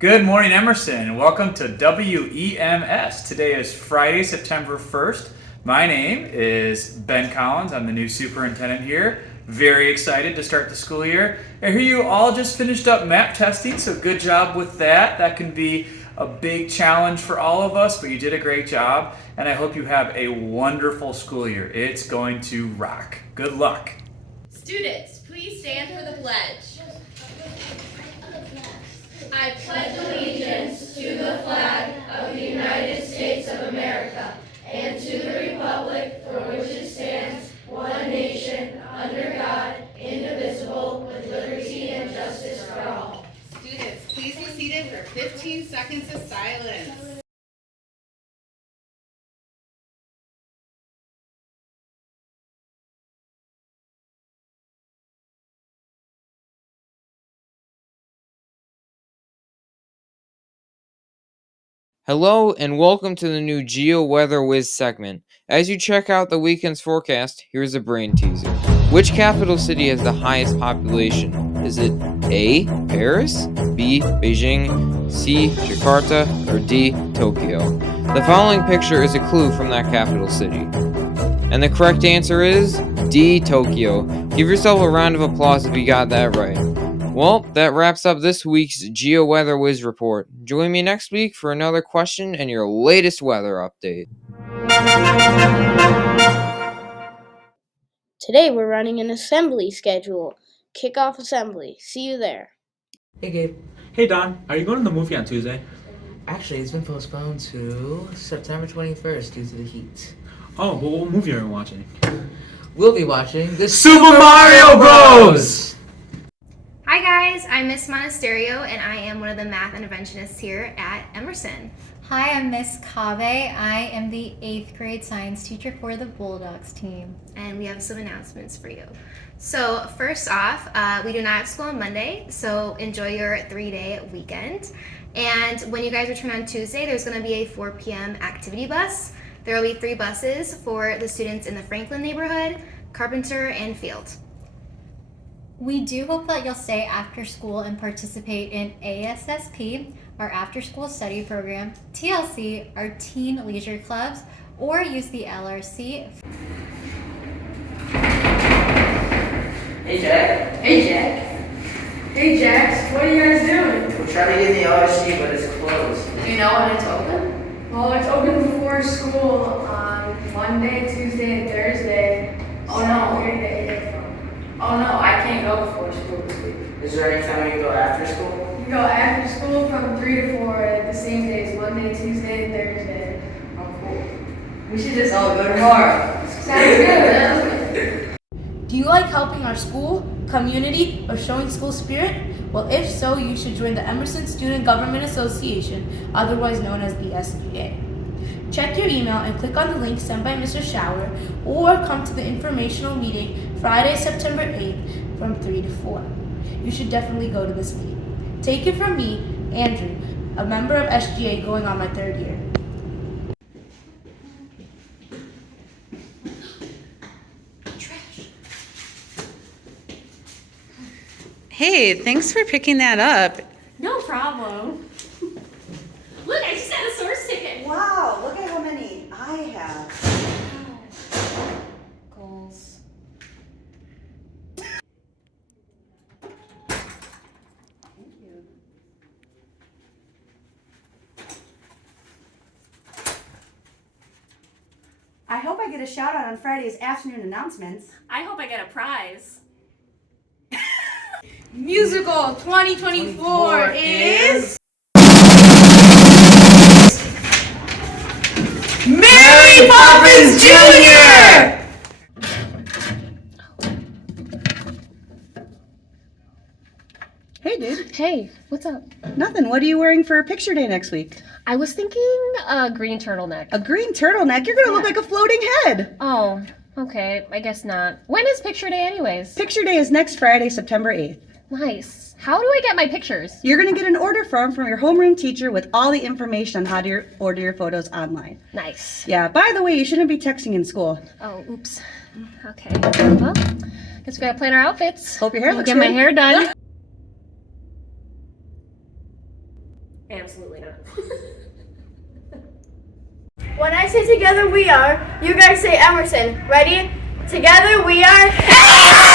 Good morning, Emerson, and welcome to WEMS. Today is Friday, September 1st. My name is Ben Collins. I'm the new superintendent here. Very excited to start the school year. I hear you all just finished up map testing, so good job with that. That can be a big challenge for all of us, but you did a great job, and I hope you have a wonderful school year. It's going to rock. Good luck. Students, please stand for the pledge. I pledge allegiance to the flag of the United States of America and to the republic for which it stands, one nation, under God, indivisible, with liberty and justice for all. Students, please be seated for 15 seconds of silence. Hello and welcome to the new Geo-Weather Wiz segment. As you check out the weekend's forecast, here's a brain teaser. Which capital city has the highest population? Is it A. Paris, B. Beijing, C. Jakarta, or D. Tokyo? The following picture is a clue from that capital city. And the correct answer is D. Tokyo. Give yourself a round of applause if you got that right. Well, that wraps up this week's Geo-Weather Wiz report. Join me next week for another question and your latest weather update. Today we're running an assembly schedule. Kickoff assembly. See you there. Hey Gabe. Hey Don, are you going to the movie on Tuesday? Actually, it's been postponed to September 21st due to the heat. Oh, well, what movie are you watching? We'll be watching the Super Mario Bros! Hi guys, I'm Miss Monasterio and I am one of the math interventionists here at Emerson. Hi, I'm Miss Cave. I am the 8th grade science teacher for the Bulldogs team. And we have some announcements for you. So first off, we do not have school on Monday, so enjoy your 3-day weekend. And when you guys return on Tuesday, there's going to be a 4 p.m. activity bus. There will be 3 buses for the students in the Franklin neighborhood, Carpenter, and Field. We do hope that you'll stay after school and participate in ASSP, our after school study program, TLC, our teen leisure clubs, or use the LRC. Hey Jack. Hey Jack. Hey Jax, what are you guys doing? We're trying to get in the LRC, but it's closed. Do you know when it's open? Well, it's open before school on Monday, Tuesday, and Thursday. Oh no. Oh no, I can't go before school this week. Is there any time you can go after school? You go after school from 3 to 4 the same days, Monday, Tuesday, and Thursday. Oh cool. We should just all go tomorrow. Sounds good. Do you like helping our school, community, or showing school spirit? Well, if so, you should join the Emerson Student Government Association, otherwise known as the SGA. Check your email and click on the link sent by Mr. Shower, or come to the informational meeting Friday, September 8th from 3 to 4. You should definitely go to this meeting. Take it from me, Andrew, a member of SGA going on my 3rd year. Hey, thanks for picking that up. No problem. Look, I just got a source ticket. Wow, look at how many I have. Goals. I hope I get a shout out on Friday's afternoon announcements. I hope I get a prize. Musical 2024 is Mary Poppins Jr.! Hey dude. Hey, what's up? Nothing. What are you wearing for picture day next week? I was thinking a green turtleneck. A green turtleneck? You're gonna look like a floating head. Oh, okay, I guess not. When is picture day anyways? Picture day is next Friday, September 8th. Nice. How do I get my pictures? You're gonna get an order form from your homeroom teacher with all the information on how to order your photos online. Nice. Yeah, by the way, you shouldn't be texting in school. Oh, oops. Okay, well, guess we gotta plan our outfits. Hope your hair looks Get good. my hair done. Absolutely not. When I say together we are, you guys say Emerson. Ready? Together we are.